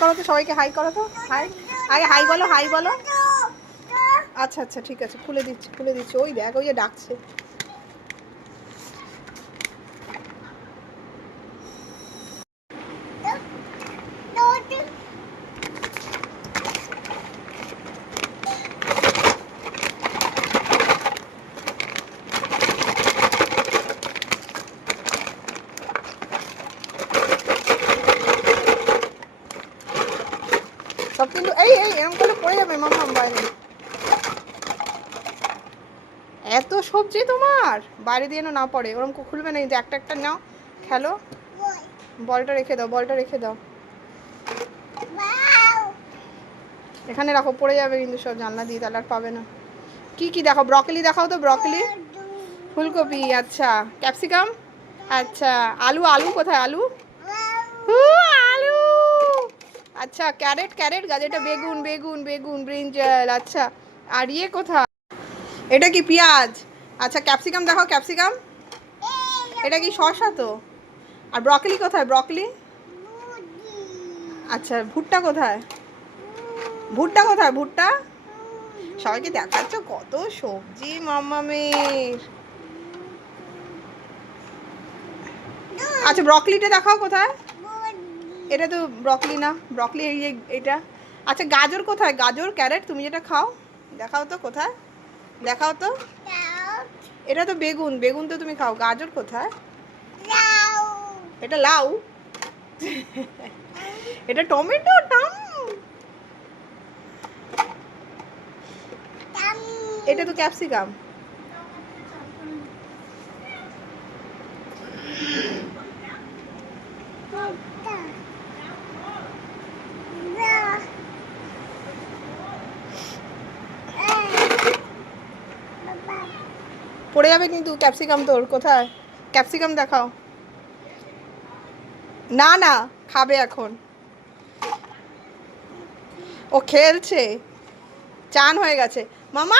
করো তো, সবাইকে হাই করো তো, হাই। আগে হাই বলো, হাই বলো। আচ্ছা আচ্ছা ঠিক আছে, খুলে দিচ্ছি খুলে দিচ্ছি। ওই দেখ, ওই যে ডাকছে। সব কিন্তু এই এই এরকম করে পড়ে যাবে মাম্মাম বাইরে। এত সবজি তোমার, বাইরে দিয়ে না পড়ে, ওরকম খুলবে না, যে একটা একটা নাও খেলো। বলটা রেখে দাও, বলটা রেখে দাও, এখানে রাখো, পড়ে যাবে কিন্তু সব, জানলা দিয়ে তাহলে আর পাবে না। কি কি দেখো, ব্রকলি দেখাও তো, ব্রকলি, ফুলকপি, আচ্ছা ক্যাপসিকাম, আচ্ছা আলু, আলু কোথায় আলু? আলু, আচ্ছা ক্যারেট, ক্যারেট গাছ, এটা বেগুন, বেগুন বেগুন, ব্রিঞ্জাল, আচ্ছা। আর ইয়ে কোথায়, এটা কি পেঁয়াজ, আচ্ছা ক্যাপসিকাম দেখো, ক্যাপসিকাম, এটা কি শসা তো। আর ব্রকলি কোথায়, ব্রকলি, আচ্ছা ভুট্টা কোথায়, ভুট্টা কোথায়, ভুট্টা। সবাইকে দেখাচ্ছ কত সবজি মাম্মামের। আচ্ছা ব্রকলিটা দেখাও কোথায়, এটা তো ব্রকলি না, ব্রকলি এইটা। আচ্ছা গাজর কোথায়, গাজর, ক্যারেট, তুমি যেটা খাও, দেখাও তো কোথায়, দেখাও তো। এটা তো বেগুন, বেগুন তো তুমি খাও, গাজর কোথায়, এটা লাউ, এটা টমেটো, এটা তো ক্যাপসিকাম। পড়ে যাবে কিন্তু ক্যাপসিকাম, তোর কোথায়, ক্যাপসিকাম দেখাও। না না, খাবে এখন, ও খেলছে, চান হয়ে গেছে মামা।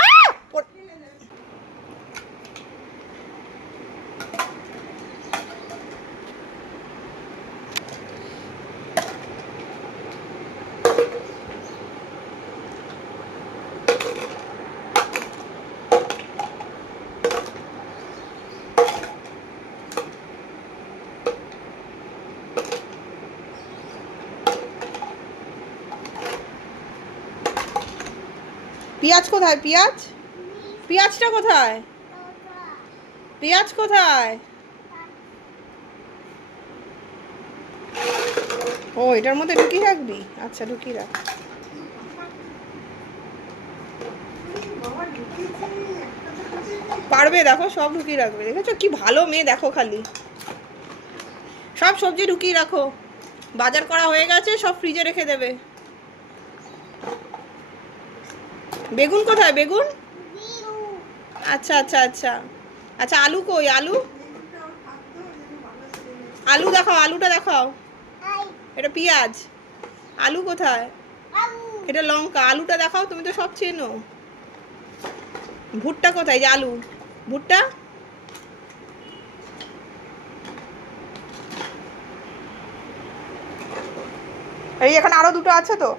পেঁয়াজ কোথায়, পেঁয়াজ, পেঁয়াজটা কোথায়, পেঁয়াজ কোথায়, ও এটার মধ্যে ঢুকিয়ে রাখবি, আচ্ছা ঢুকিয়ে রাখ। পারবে, দেখো সব ঢুকিয়ে রাখবে, দেখেছো কি ভালো মেয়ে, দেখো খালি সব সবজি ঢুকিয়ে রাখো, বাজার করা হয়ে গেছে, সব ফ্রিজে রেখে দেবে। বেগুন কোথায়, বেগুন, আচ্ছা আচ্ছা আচ্ছা। আচ্ছা আলু কই, আলু, আলু দেখাও, আলুটা দেখাও, এটা পেঁয়াজ, আলু কোথায়, এটা লঙ্কা, আলুটা দেখাও, তুমি তো সব চেনো। ভুট্টা কোথায়, যে আলু, ভুট্টা, এই এখানে আরো দুটো আছে তো।